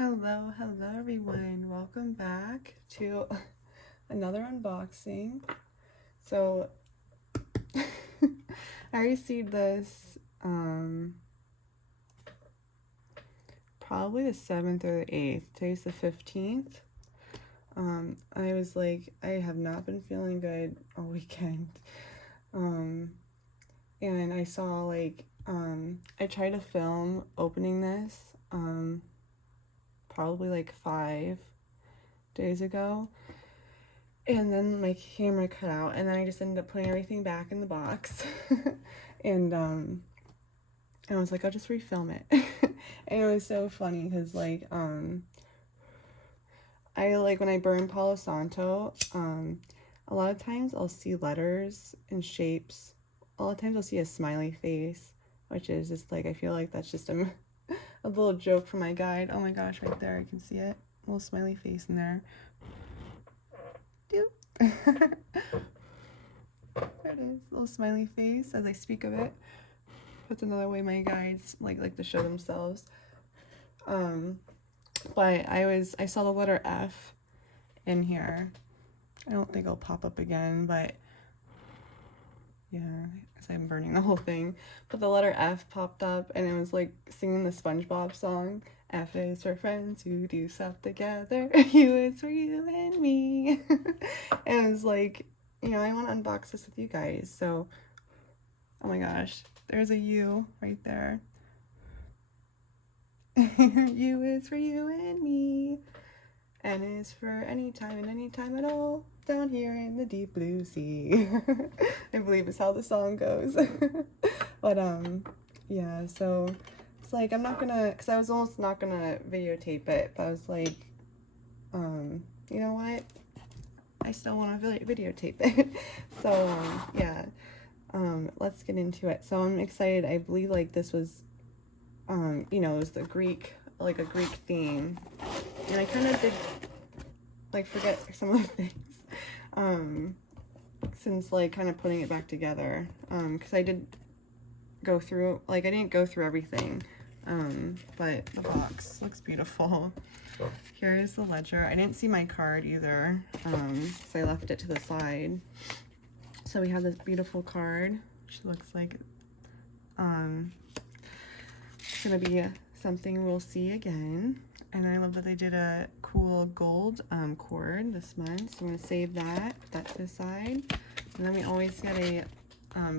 Hello everyone. Welcome back to another unboxing. So I received this probably the 7th or the 8th. Today's the 15th. I was like, I have not been feeling good all weekend. And I saw like I tried to film opening this probably like 5 days ago, and then my camera cut out, and then I just ended up putting everything back in the box. And I was like, I'll just refilm it. And it was so funny because like I like when I burn Palo Santo, a lot of times I'll see letters and shapes. A lot of times I'll see a smiley face, which is just like, I feel like that's just a little joke for my guide. Oh my gosh, right there, I can see it. A little smiley face in there. Doop. There it is, a little smiley face as I speak of it. That's another way my guides like to show themselves. But I saw the letter F in here. I don't think it'll pop up again, but yeah, because I'm burning the whole thing. But the letter F popped up, and it was like singing the SpongeBob song. F is for friends who do stuff together. U is for you and me. And it was like, you know, I want to unbox this with you guys. So, oh my gosh, there's a U right there. U is for you and me. N is for anytime and anytime at all, down here in the deep blue sea. I believe is how the song goes. But yeah, so it's like I'm not gonna, because I was almost not gonna videotape it, but I was like, you know what, I still want to videotape it. So yeah, let's get into it. So I'm excited. I believe like this was you know, it was the Greek, like a Greek theme, and I kind of did like forget some of the things since like kind of putting it back together, because I did go through, like I didn't go through everything, but the box looks beautiful. Here's the ledger. I didn't see my card either, so I left it to the side. So we have this beautiful card, which looks like it's gonna be something we'll see again. And I love that they did a cool gold cord this month. So I'm gonna save that, put that to the side. And then we always get a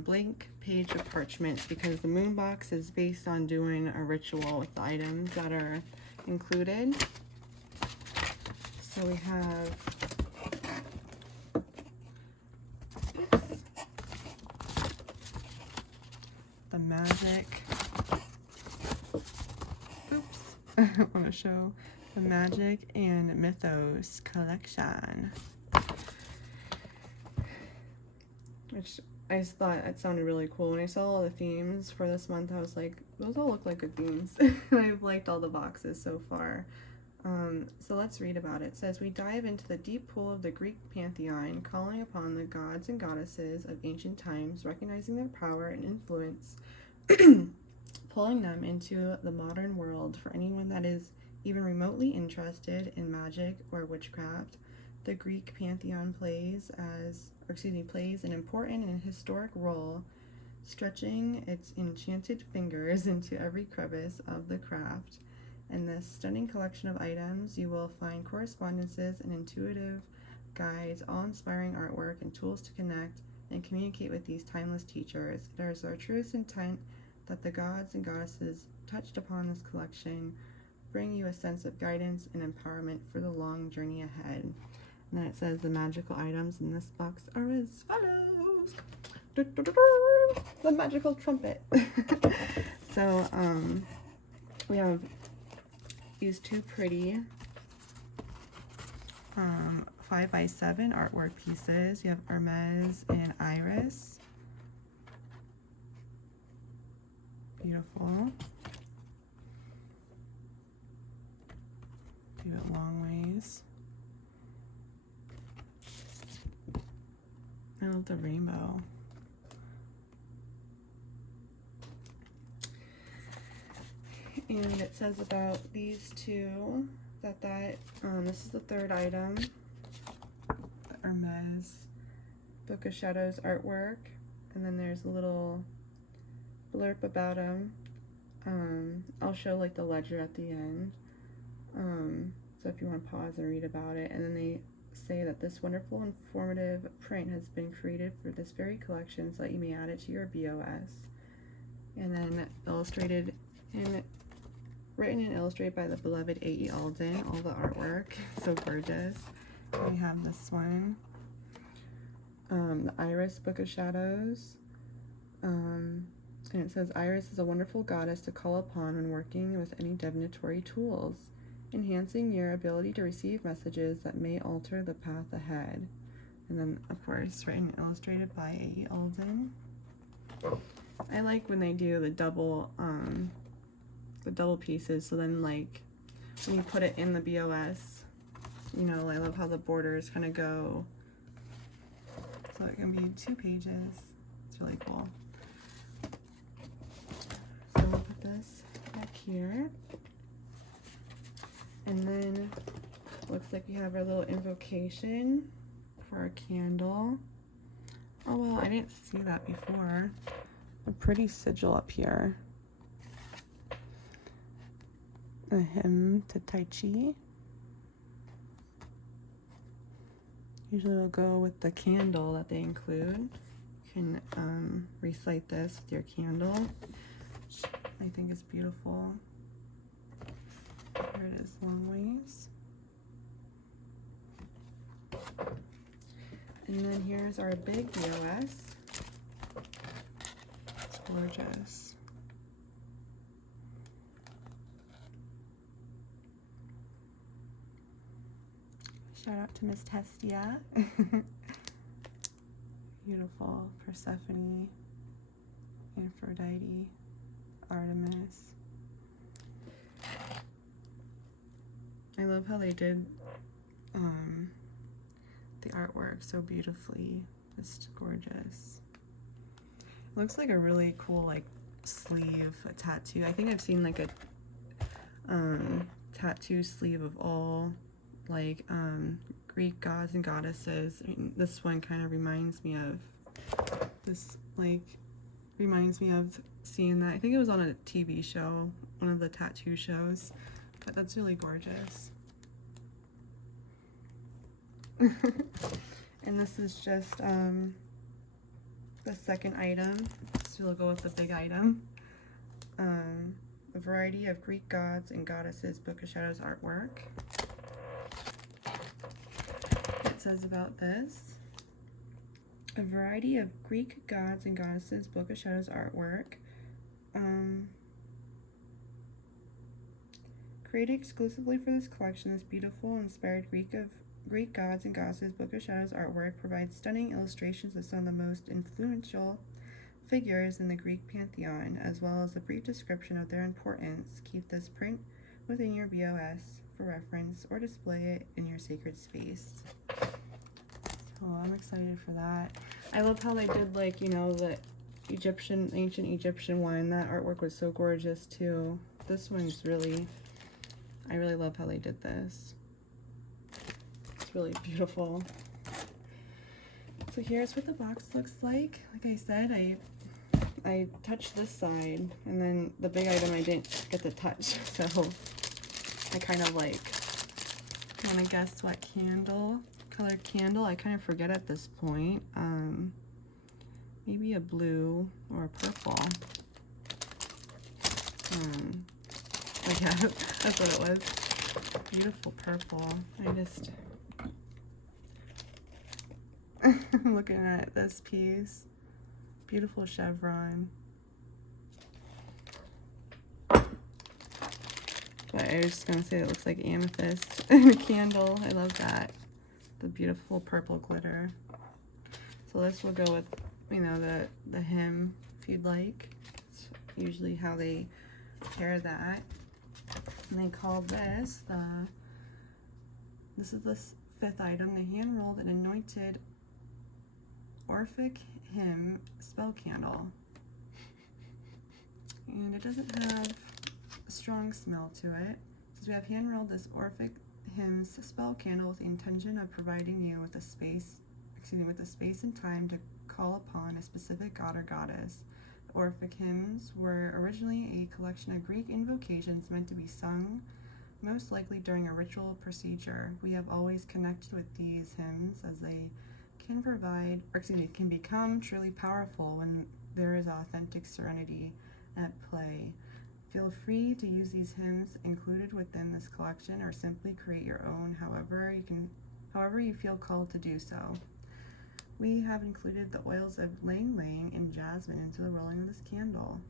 blank page of parchment, because the moon box is based on doing a ritual with the items that are included. So we have the Magick. I want to show the Magick and Mythos collection, which I just thought it sounded really cool. When I saw all the themes for this month, I was like, those all look like good themes. I've liked all the boxes so far. So let's read about it. It says, we dive into the deep pool of the Greek pantheon, calling upon the gods and goddesses of ancient times, recognizing their power and influence, pulling them into the modern world. For anyone that is even remotely interested in magic or witchcraft, the Greek pantheon plays an important and historic role, stretching its enchanted fingers into every crevice of the craft. In this stunning collection of items, you will find correspondences and intuitive guides, awe-inspiring artwork, and tools to connect and communicate with these timeless teachers. There is our truest intent that the gods and goddesses touched upon this collection bring you a sense of guidance and empowerment for the long journey ahead. And then it says the magical items in this box are as follows. The magical trumpet. So we have these two pretty 5x7 artwork pieces. You have Hermes and Iris. Beautiful. Do it long ways. I love the rainbow. And it says about these two that this is the third item, the Hermes Book of Shadows artwork, and then there's a little blurb about them. I'll show like the ledger at the end, so if you want to pause and read about it. And then they say that this wonderful informative print has been created for this very collection so that you may add it to your BOS. And then illustrated and written and illustrated by the beloved A.E. Alden, all the artwork, so gorgeous. We have this one, the Iris Book of Shadows, and it says, Iris is a wonderful goddess to call upon when working with any divinatory tools, enhancing your ability to receive messages that may alter the path ahead. And then, of course, written and illustrated by A.E. Alden. I like when they do the double pieces, so then like when you put it in the BOS, you know, I love how the borders kind of go, so it can be 2 pages. It's really cool. So we'll put this back here, and then looks like we have our little invocation for our candle. Oh well, I didn't see that before. A pretty sigil up here. A hymn to Tai Chi. Usually will go with the candle that they include. You can recite this with your candle, which I think is beautiful. Here it is, long ways. And then here's our big BOS. It's gorgeous. Shout out to Miss Testia. Beautiful. Persephone, Aphrodite, Artemis. I love how they did the artwork so beautifully. Just gorgeous. It looks like a really cool like sleeve, a tattoo. I think I've seen like a tattoo sleeve of all like Greek gods and goddesses. I mean, this one kind of reminds me of seeing that. I think it was on a TV show, one of the tattoo shows, but that's really gorgeous. And this is just the second item, so we'll go with the big item. A variety of Greek gods and goddesses Book of Shadows artwork. It says about this, a variety of Greek gods and goddesses Book of Shadows artwork, created exclusively for this collection. This beautiful inspired Greek gods and goddesses Book of Shadows artwork provides stunning illustrations of some of the most influential figures in the Greek pantheon, as well as a brief description of their importance. Keep this print within your BOS for reference or display it in your sacred space. So I'm excited for that. I love how they did, like, you know, the ancient Egyptian one. That artwork was so gorgeous too. This one's really, I really love how they did this. It's really beautiful. So here's what the box looks like. Like I said, I touched this side, and then the big item I didn't get to touch, so I kind of like want to guess what color candle. I kind of forget at this point. Maybe a blue or a purple. But yeah, that's what it was. Beautiful purple. I'm looking at this piece. Beautiful chevron. But I was just gonna say it looks like amethyst in a candle. I love that. The beautiful purple glitter. So this will go with, you know, the hem if you'd like. It's usually how they pair that. And they call this this is the fifth item, the hand rolled and anointed Orphic Hymn spell candle. And it doesn't have strong smell to it. Since we have hand rolled this Orphic Hymns spell candle with the intention of providing you with a space, with the space and time to call upon a specific god or goddess. The Orphic Hymns were originally a collection of Greek invocations meant to be sung, most likely during a ritual procedure. We have always connected with these hymns as they can provide, can become truly powerful when there is authentic serenity at play. Feel free to use these hymns included within this collection or simply create your own however you feel called to do so. We have included the oils of Lang Lang and jasmine into the rolling of this candle.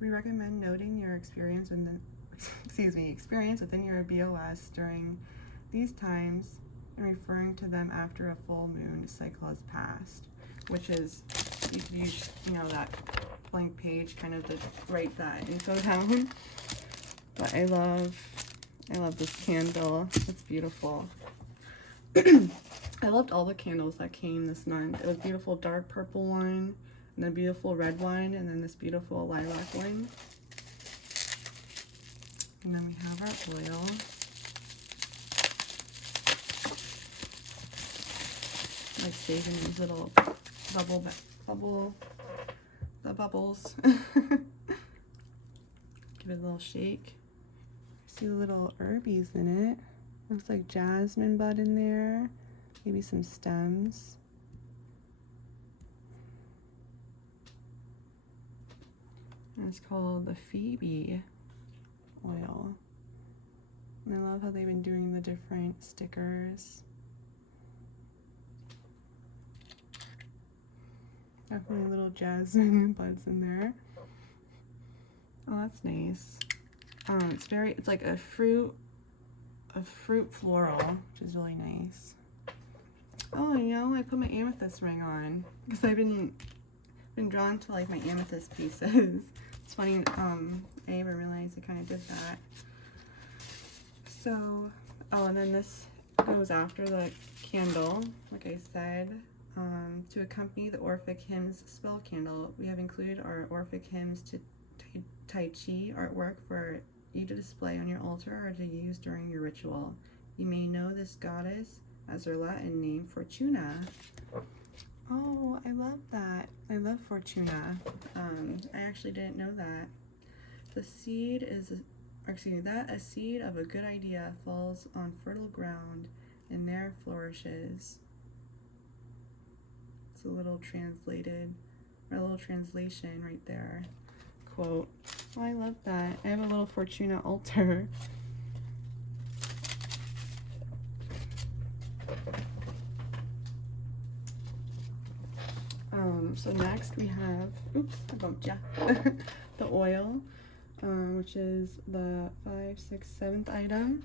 We recommend noting your experience within your BOS during these times and referring to them after a full moon cycle has passed, which is, you could use, that blank page kind of to write that info down. But I love this candle. It's beautiful. I loved all the candles that came this month. It was beautiful dark purple one, and a beautiful red one, and then this beautiful lilac one. And then we have our oil. Like saving these little the bubbles. Give it a little shake. See the little herbies in it. Looks like jasmine bud in there. Maybe some stems. And it's called the Phoebe oil. And I love how they've been doing the different stickers. Definitely little jasmine buds in there. Oh, that's nice. It's like a fruit floral, which is really nice. Oh, I put my amethyst ring on because I've been drawn to like my amethyst pieces. It's funny, I even realized I kind of did that. So, and then this goes after the candle, like I said. To accompany the Orphic Hymns spell candle, we have included our Orphic Hymns to Tai Chi artwork for you to display on your altar or to use during your ritual. You may know this goddess as her Latin name, Fortuna. Oh, I love that. I love Fortuna. I actually didn't know that. The seed is, that a seed of a good idea falls on fertile ground and there flourishes. It's a little translation right there. Quote. Oh, I love that. I have a little Fortuna altar. So next we have, oops, I bumped ya. The oil, which is the 5th, 6th, 7th item.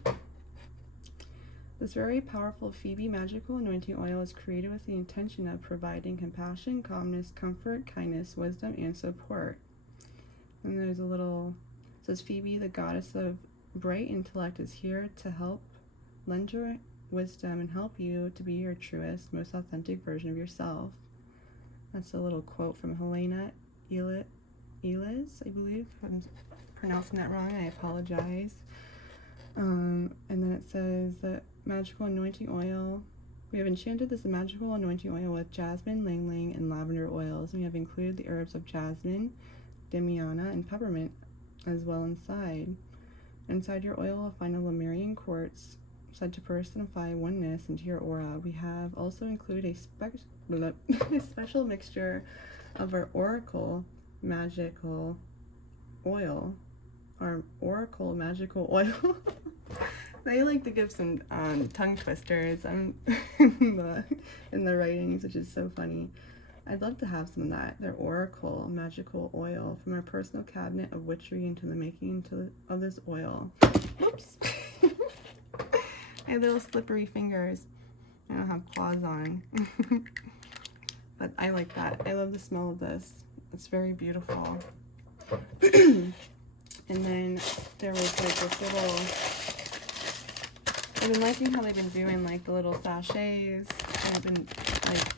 This very powerful Phoebe magical anointing oil is created with the intention of providing compassion, calmness, comfort, kindness, wisdom, and support. And there's a little, it says Phoebe, the goddess of bright intellect, is here to help lend your wisdom and help you to be your truest, most authentic version of yourself. That's a little quote from Helena Elis, I believe. If I'm pronouncing that wrong, I apologize. And then it says that magical anointing oil. We have enchanted this magical anointing oil with jasmine, lang lang, and lavender oils. And we have included the herbs of jasmine, damiana, and peppermint as well inside. Inside your oil, you'll find a Lemurian quartz said to personify oneness into your aura. We have also included a special mixture of our Oracle magical oil. They like to give some tongue twisters in the writings, which is so funny. I'd love to have some of that. Their Oracle magical oil from our personal cabinet of witchery into the making of this oil. Oops. I have little slippery fingers. I don't have claws on. But I like that. I love the smell of this. It's very beautiful. And then there was like this little, I've been liking how they've been doing like the little sachets. I've been like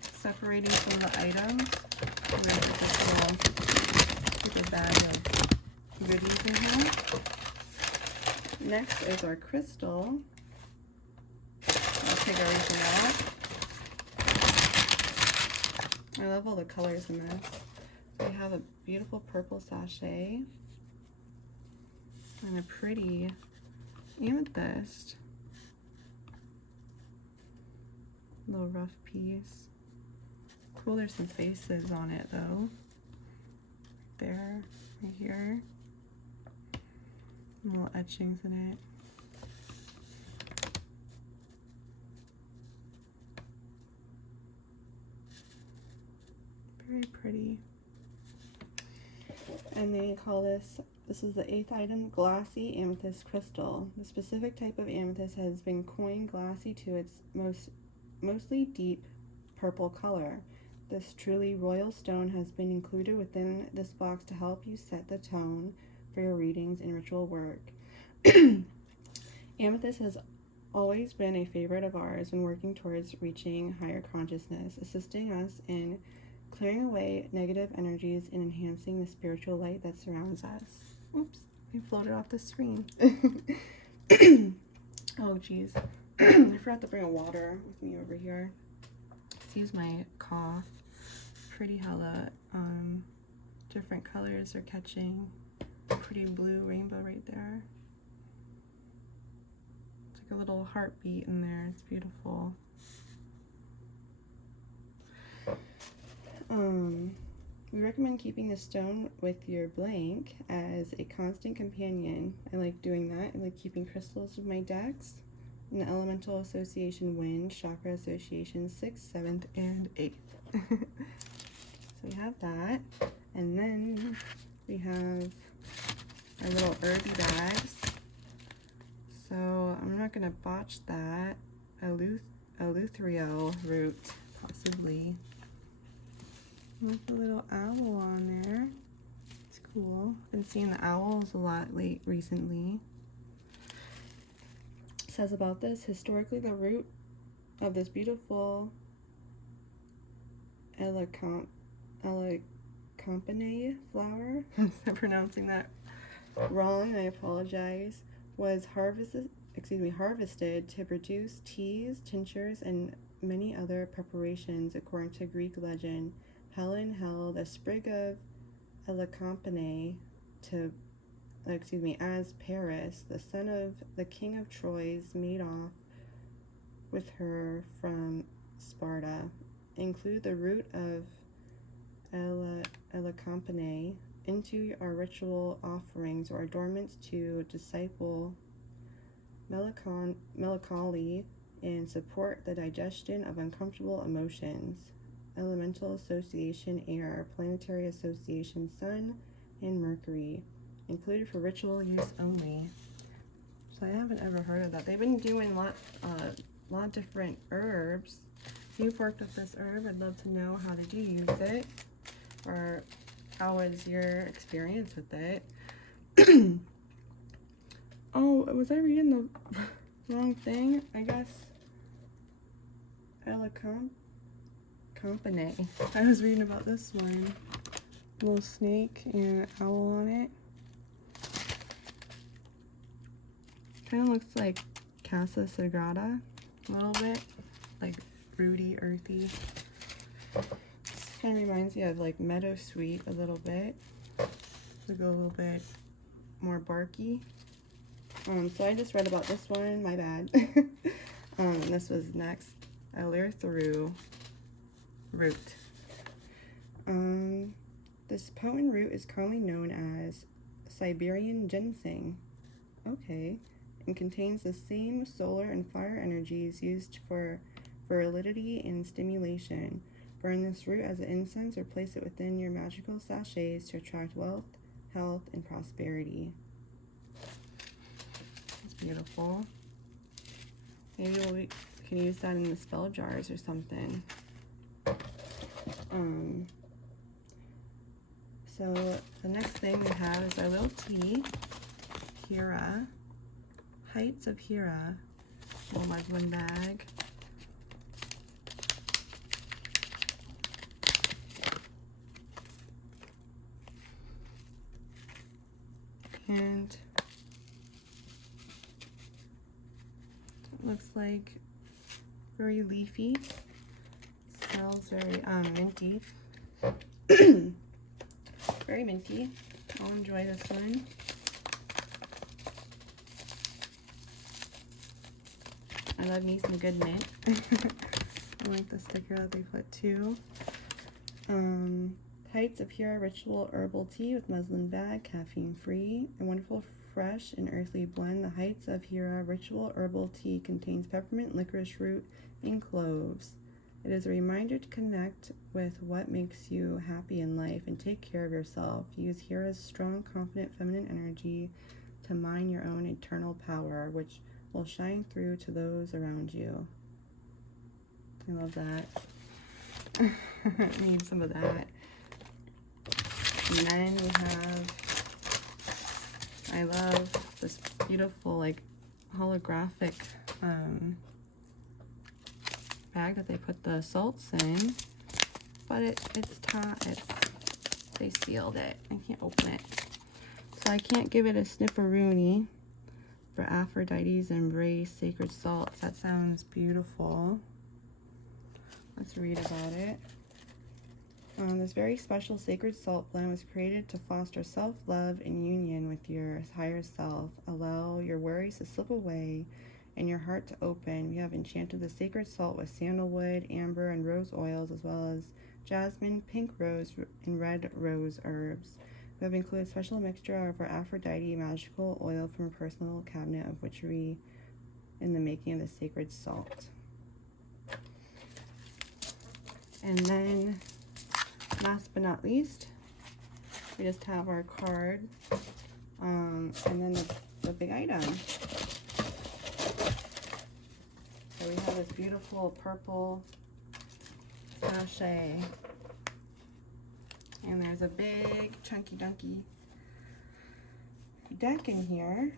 separating some of the items. We're going to put this little paper bag of goodies in here. Next is our crystal. I'll take everything out. I love all the colors in this. So we have a beautiful purple sachet and a pretty amethyst. Little rough piece. Cool, there's some faces on it though. There, right here. Little etchings in it. Very pretty. And they call this is the 8th item, glassy amethyst crystal. The specific type of amethyst has been coined glassy to its mostly deep purple color. This truly royal stone has been included within this box to help you set the tone for your readings and ritual work. Amethyst has always been a favorite of ours when working towards reaching higher consciousness, assisting us in clearing away negative energies and enhancing the spiritual light that surrounds us. Oops, I floated off the screen. Oh geez. I forgot to bring a water with me over here. Excuse my cough. Pretty how the different colors are catching. Pretty blue rainbow right there. It's like a little heartbeat in there. It's beautiful. We recommend keeping the stone with your blank as a constant companion. I like doing that. I like keeping crystals with my decks. In the Elemental Association Wind, Chakra Association 6th, 7th, and 8th. So we have that. And then we have our little herby bags. So I'm not going to botch that. Eleutherio root, possibly. With a little owl on there. It's cool. Been seeing the owls a lot recently. It says about this, historically the root of this beautiful elecampane flower, I'm pronouncing that wrong, I apologize, was harvested to produce teas, tinctures, and many other preparations. According to Greek legend, Helen held a sprig of elecampane as Paris, the son of the king of Troy, made off with her from Sparta. Include the root of elecampane into our ritual offerings or adornments to disciple melancholy and support the digestion of uncomfortable emotions. Elemental Association Air, Planetary Association Sun and Mercury. Included for ritual use only. So I haven't ever heard of that. They've been doing a lot of different herbs. If you've worked with this herb, I'd love to know, how did you use it? Or how was your experience with it? Oh, was I reading the wrong thing? I guess elecampane. I was reading about this one. A little snake and an owl on it. Kind of looks like Casa Sagrada, a little bit, like fruity, earthy. Kind of reminds me of like Meadow Sweet a little bit. Like a little bit more barky. So I just read about this one, my bad. And this was next, Eleutherio root. This potent root is commonly known as Siberian ginseng. Okay. And contains the same solar and fire energies used for virility and stimulation. Burn this root as an incense or place it within your magical sachets to attract wealth, health, and prosperity. It's beautiful. Maybe we can use that in the spell jars or something. So the next thing we have is our little tea, Hira. Heights of Hira, little muslin bag. And it looks like very leafy. Smells very minty. Very minty. I'll enjoy this one. I love me some good mint. I like the sticker that they put too. Heights of Pure Ritual Herbal Tea with muslin bag, caffeine free. A wonderful, fresh, and earthly blend. The Heights of Hira Ritual Herbal Tea contains peppermint, licorice root, and cloves. It is a reminder to connect with what makes you happy in life and take care of yourself. Use Hira's strong, confident, feminine energy to mine your own eternal power, which will shine through to those around you. I love that. I need some of that. And then we have, I love this beautiful like holographic bag that they put the salts in, but they sealed it. I can't open it, so I can't give it a snifferoonie. For Aphrodite's Embrace Sacred Salts. That sounds beautiful. Let's read about it. This very special sacred salt blend was created to foster self-love and union with your higher self. Allow your worries to slip away and your heart to open. We have enchanted the sacred salt with sandalwood, amber, and rose oils, as well as jasmine, pink rose, and red rose herbs. We have included a special mixture of our Aphrodite magical oil from a personal cabinet of witchery in the making of the sacred salt. And then, last but not least, we just have our card, and then the big item. So we have this beautiful purple sachet. And there's a big chunky dunky deck in here.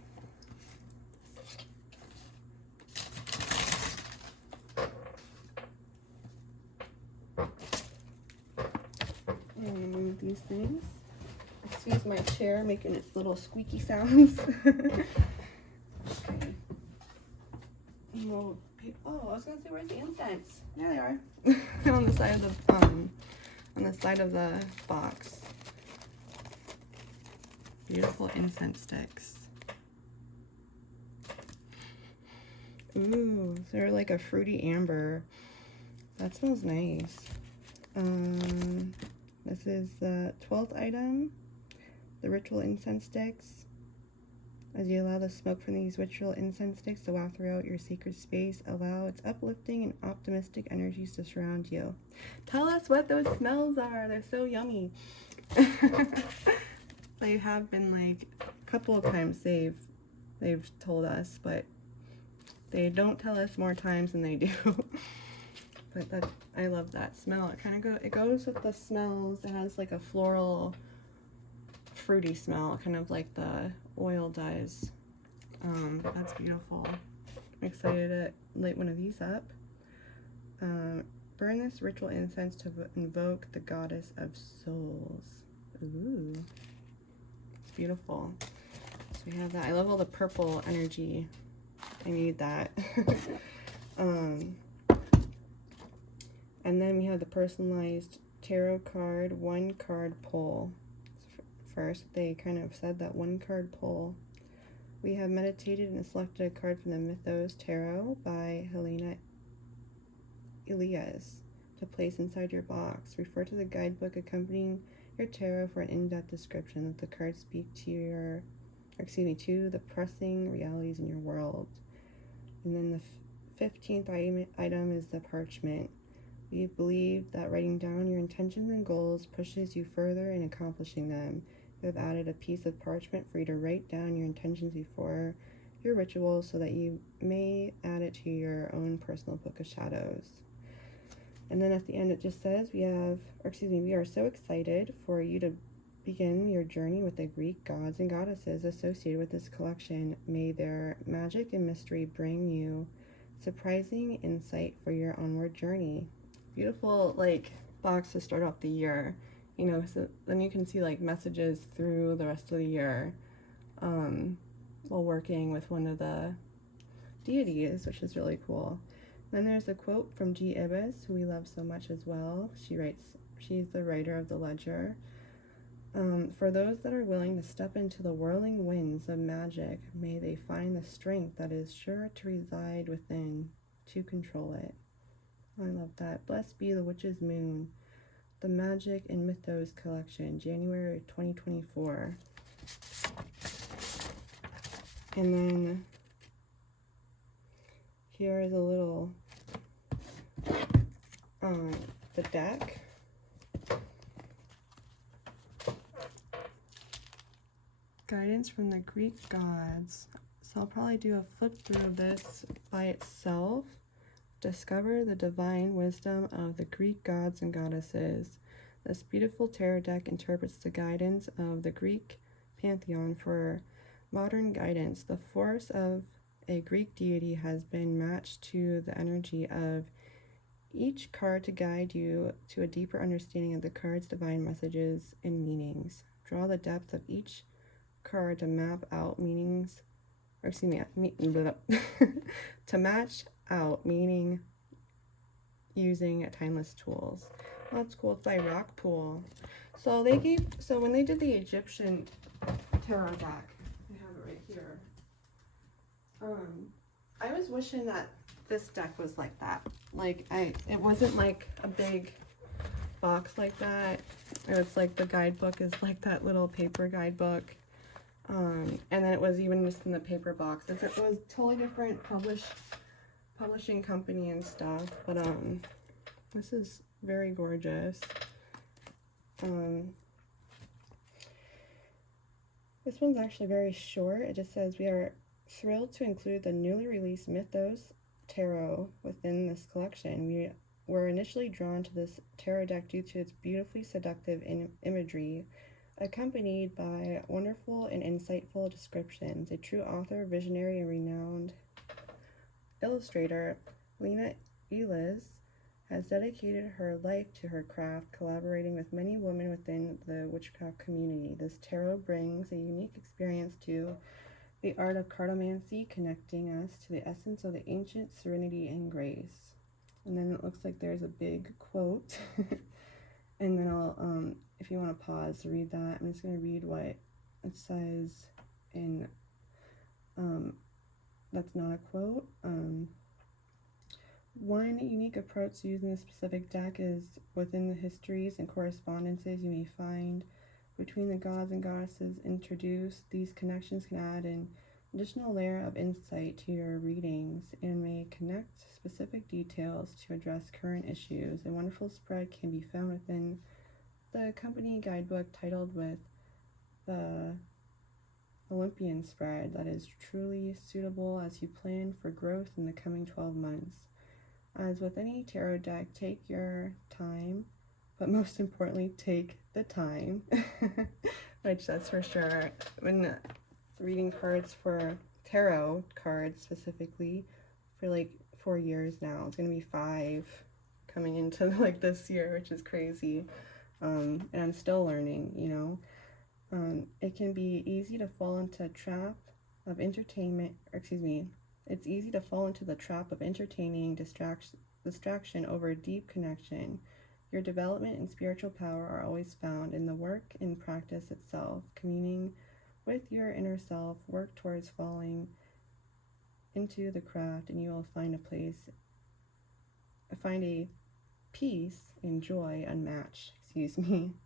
And move these things. Excuse my chair making its little squeaky sounds. Okay. Oh, I was gonna say, where's the incense? There they are. On the side of the box. Beautiful incense sticks. Ooh, they're like a fruity amber. That smells nice. This is the 12th item, the ritual incense sticks. As you allow the smoke from these ritual incense sticks to waft throughout your sacred space, allow its uplifting and optimistic energies to surround you. Tell us what those smells are. They're so yummy. They have been like a couple of times they've told us, but they don't tell us more times than they do. But I love that smell. It kind of goes with the smells. It has like a floral, fruity smell, kind of like the oil does. That's beautiful. I'm excited to light one of these up. Burn this ritual incense to invoke the goddess of souls. Ooh, it's beautiful. So we have that. I love all the purple energy. I need that. And then we have the personalized tarot card, one card pull. First, they kind of said that one card pull. We have meditated and selected a card from the Mythos Tarot by Helena Elias to place inside your box. Refer to the guidebook accompanying your tarot for an in-depth description. Let the cards speak to to the pressing realities in your world. And then the 15th item is the parchment. We believe that writing down your intentions and goals pushes you further in accomplishing them. We have added a piece of parchment for you to write down your intentions before your ritual so that you may add it to your own personal book of shadows. And then at the end it just says, we are so excited for you to begin your journey with the Greek gods and goddesses associated with this collection. May their magic and mystery bring you surprising insight for your onward journey. Beautiful like box to start off the year, you know, so then you can see like messages through the rest of the year. while working with one of the deities, which is really cool. Then there's a quote from G. Ibis, who we love so much as well. She's the writer of the ledger. For those that are willing to step into the whirling winds of magic, may they find the strength that is sure to reside within to control it. I love that. Blessed be the Witch's Moon, the Magick and Mythos collection, January 2024. And then here is a little the deck. Guidance from the Greek gods. So I'll probably do a flip through of this by itself. Discover the divine wisdom of the Greek gods and goddesses. This beautiful tarot deck interprets the guidance of the Greek pantheon for modern guidance. The force of a Greek deity has been matched to the energy of each card to guide you to a deeper understanding of the card's divine messages and meanings. Draw the depth of each card to map out meanings, or excuse me, to match out meaning using timeless tools. Oh, that's cool. It's by Rock Pool. So when they did the Egyptian tarot deck, I have it right here. I was wishing that this deck was like that. Like it wasn't like a big box like that. It's like the guidebook is like that little paper guidebook. And then it was even just in the paper box. It was totally different publishing company and stuff, but this is very gorgeous. This one's actually very short. It just says, we are thrilled to include the newly released Mythos Tarot within this collection. We were initially drawn to this tarot deck due to its beautifully seductive imagery, accompanied by wonderful and insightful descriptions. A true author, visionary, and renowned illustrator, Lena Elis, has dedicated her life to her craft, collaborating with many women within the witchcraft community. This tarot brings a unique experience to the art of cartomancy, connecting us to the essence of the ancient serenity and grace. And then it looks like there's a big quote. And then I'll, if you want to pause to read that, I'm just going to read what it says in, that's not a quote. One unique approach to using this specific deck is within the histories and correspondences you may find between the gods and goddesses introduced. These connections can add an additional layer of insight to your readings and may connect specific details to address current issues. A wonderful spread can be found within the company guidebook titled with the Olympian spread that is truly suitable as you plan for growth in the coming 12 months. As with any tarot deck, take your time, but most importantly, take the time, which that's for sure. When reading cards for tarot cards specifically for like 4 years now, it's gonna be 5 coming into like this year, which is crazy. And I'm still learning, you know. It can be easy to fall into a trap of entertainment, or excuse me, it's easy to fall into the trap of entertaining distraction over deep connection. Your development and spiritual power are always found in the work and practice itself. Communing with your inner self, work towards falling into the craft, and you will find a peace and joy unmatched. Excuse me.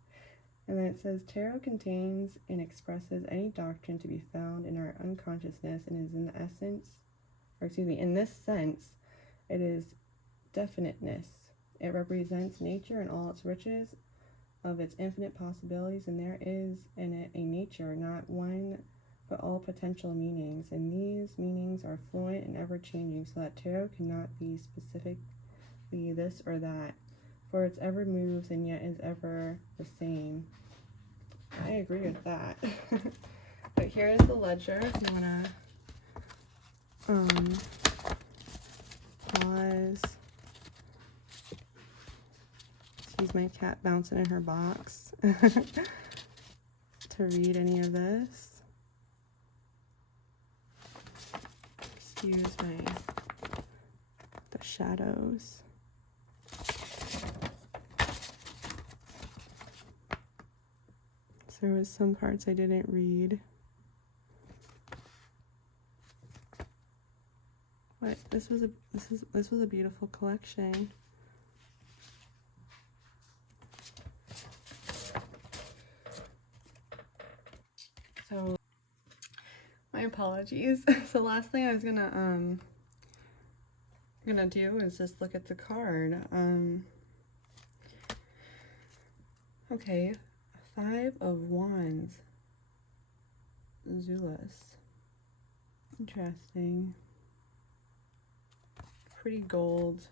And then it says, tarot contains and expresses any doctrine to be found in our unconsciousness and is in the essence, or excuse me, in this sense, it is definiteness. It represents nature and all its riches of its infinite possibilities, and there is in it a nature, not one, but all potential meanings. And these meanings are fluent and ever-changing, so that tarot cannot be specifically this or that, for it's ever moves and yet is ever the same. I agree with that. But here's the ledger if you want to pause. Excuse my cat bouncing in her box to read any of this. use the shadows. So there was some parts I didn't read. But this was a beautiful collection. So my apologies. So last thing I was gonna do is just look at the card. Okay, 5 of Wands. Zulus. Interesting. Pretty gold.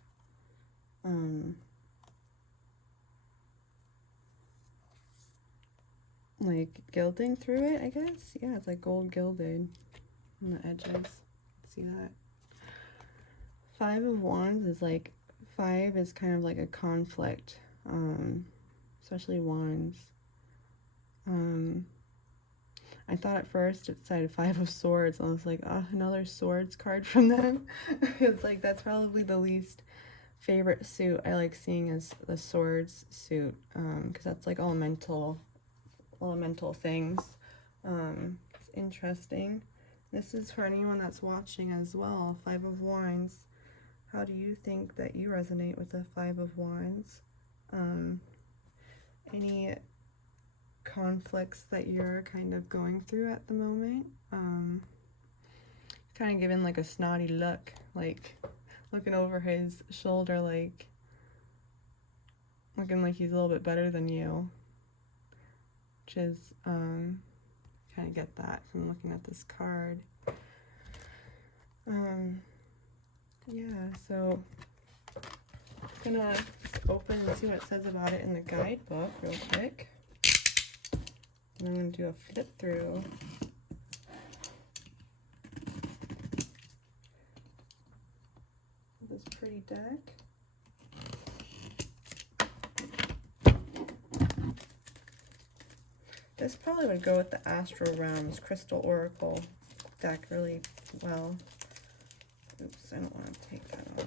Like gilding through it, I guess. Yeah, it's like gold gilded on the edges. See that? 5 of Wands is like, 5 is kind of like a conflict, especially Wands. I thought at first it said 5 of Swords, and I was like, oh, another Swords card from them. It's like, that's probably the least favorite suit I like seeing is the Swords suit, because that's like elemental things. It's interesting. This is for anyone that's watching as well. 5 of Wands. How do you think that you resonate with the 5 of Wands? Any conflicts that you're kind of going through at the moment? Kind of giving like a snotty look, like looking over his shoulder, like looking like he's a little bit better than you, which is kind of get that from looking at this card. Yeah, so I'm gonna open and see what it says about it in the guidebook real quick. And I'm gonna do a flip through. This pretty deck. This probably would go with the Astral Realms Crystal Oracle deck really well. Oops, I don't want to take that off.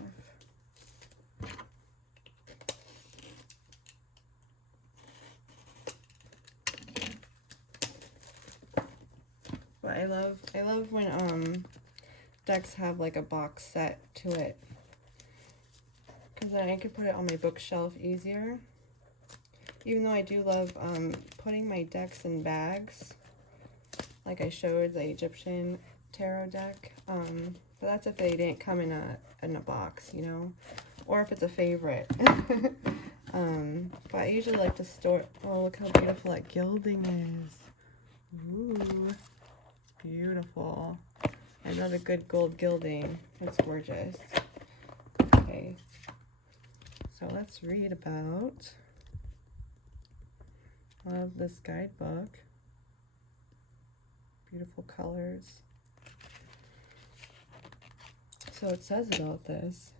But I love when decks have like a box set to it, because then I could put it on my bookshelf easier. Even though I do love putting my decks in bags, like I showed the Egyptian tarot deck. But that's if they didn't come in a box, you know, or if it's a favorite. But I usually like to store. Oh, look how beautiful that gilding is. Ooh, it's beautiful. I love a good gold gilding. It's gorgeous. Okay, so let's read about. Love this guidebook. Beautiful colors. So it says about this,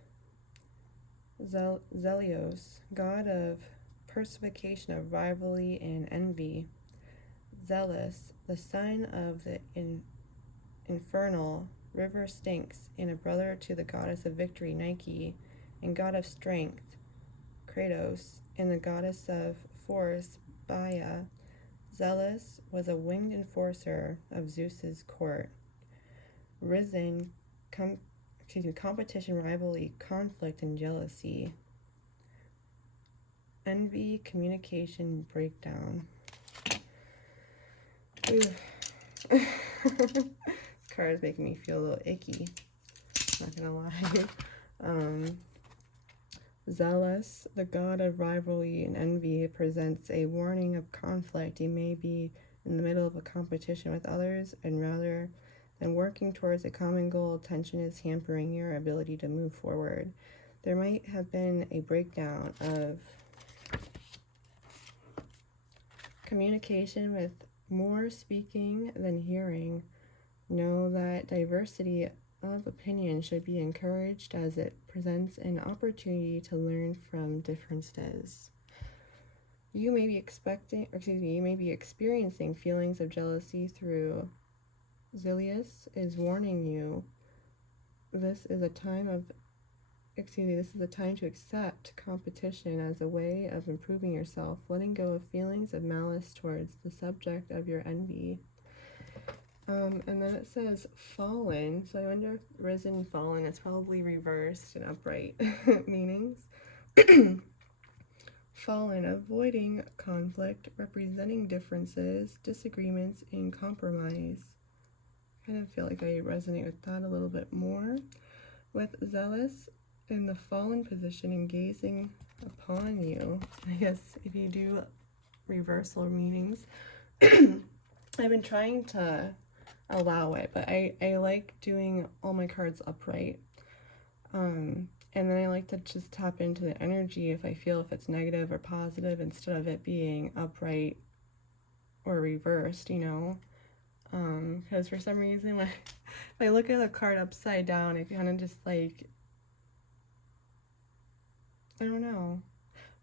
Zelios, god of personification of rivalry and envy. Zealous, the son of the infernal river Styx, and a brother to the goddess of victory, Nike, and god of strength, Kratos, and the goddess of force, Baia. Zealous was a winged enforcer of Zeus's court. Risen, competition, rivalry, conflict, and jealousy. Envy, communication, breakdown. Ooh. This card is making me feel a little icky. Not gonna lie. Zealous, the god of rivalry and envy, presents a warning of conflict. You may be in the middle of a competition with others, and rather than working towards a common goal, tension is hampering your ability to move forward. There might have been a breakdown of communication with more speaking than hearing. Know that diversity of opinion should be encouraged, as it presents an opportunity to learn from differences. You may be experiencing feelings of jealousy through Zelius is warning you this is a time to accept competition as a way of improving yourself, letting go of feelings of malice towards the subject of your envy. And then it says fallen, so I wonder if risen and fallen, it's probably reversed and upright meanings. Fallen, avoiding conflict, representing differences, disagreements, and compromise. I kind of feel like I resonate with that a little bit more. With zealous, in the fallen position and gazing upon you. I guess if you do reversal meanings, I've been trying to allow it, but I like doing all my cards upright. And then I like to just tap into the energy if I feel if it's negative or positive instead of it being upright or reversed, you know. Because for some reason when if I look at a card upside down, it kind of just like, I don't know.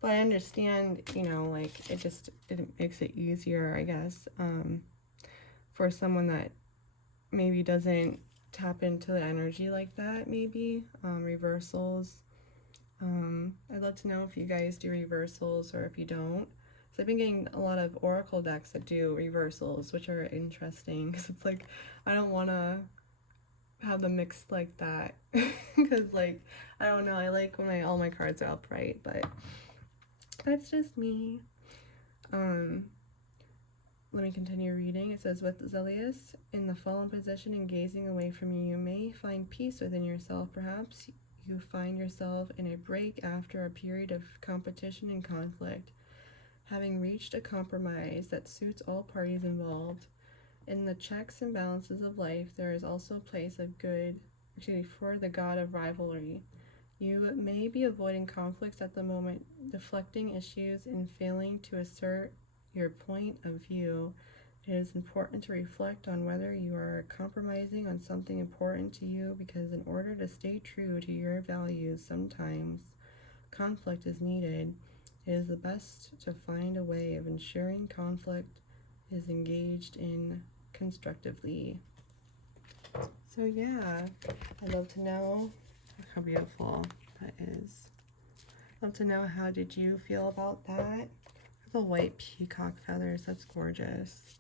But I understand, you know, like it makes it easier, I guess, for someone that maybe doesn't tap into the energy like that, maybe. Reversals. I'd love to know if you guys do reversals or if you don't. So I've been getting a lot of oracle decks that do reversals, which are interesting because it's like I don't want to have them mixed like that because like I don't know, I like when all my cards are upright, but that's just me. Let me continue reading. It says, with zealous in the fallen position and gazing away from you, you may find peace within yourself. Perhaps you find yourself in a break after a period of competition and conflict, having reached a compromise that suits all parties involved. In the checks and balances of life, there is also a place of good, for the god of rivalry. You may be avoiding conflicts at the moment, deflecting issues and failing to assert your point of view. It is important to reflect on whether you are compromising on something important to you, because in order to stay true to your values, sometimes conflict is needed. It is the best to find a way of ensuring conflict is engaged in constructively. So yeah, I'd love to know how beautiful that is. Love to know, how did you feel about that? The white peacock feathers, that's gorgeous.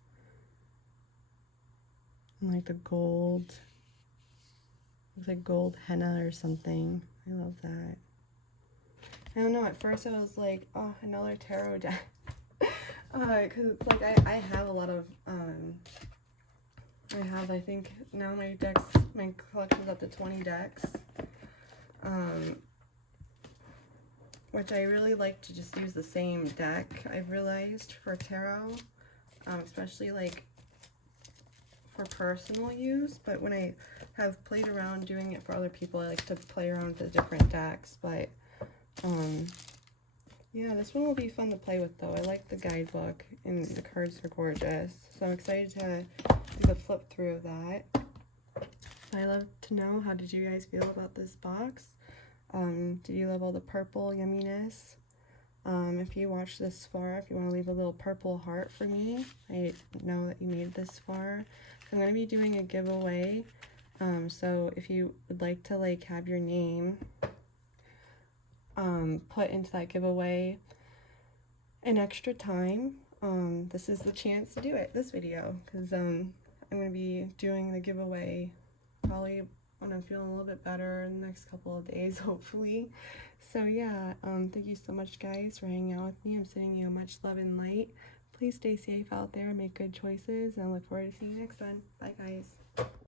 And like the gold, looks like gold henna or something. I love that. I don't know, at first I was like, oh, another tarot deck. Because it's like I have a lot of, I think now my collection's up to 20 decks. Which I really like to just use the same deck, I've realized, for tarot, especially like for personal use. But when I have played around doing it for other people, I like to play around with the different decks. But yeah, this one will be fun to play with though. I like the guidebook and the cards are gorgeous, so I'm excited to do the flip through of that. I'd love to know, how did you guys feel about this box? Do you love all the purple yumminess? If you watched this far, if you want to leave a little purple heart for me, I know that you made it this far. I'm going to be doing a giveaway, so if you would like to like have your name put into that giveaway in extra time, this is the chance to do it, this video, because I'm going to be doing the giveaway probably when I'm feeling a little bit better in the next couple of days, hopefully. So yeah, thank you so much guys for hanging out with me. I'm sending you much love and light. Please stay safe out there, make good choices, and I look forward to seeing you next one. Bye guys.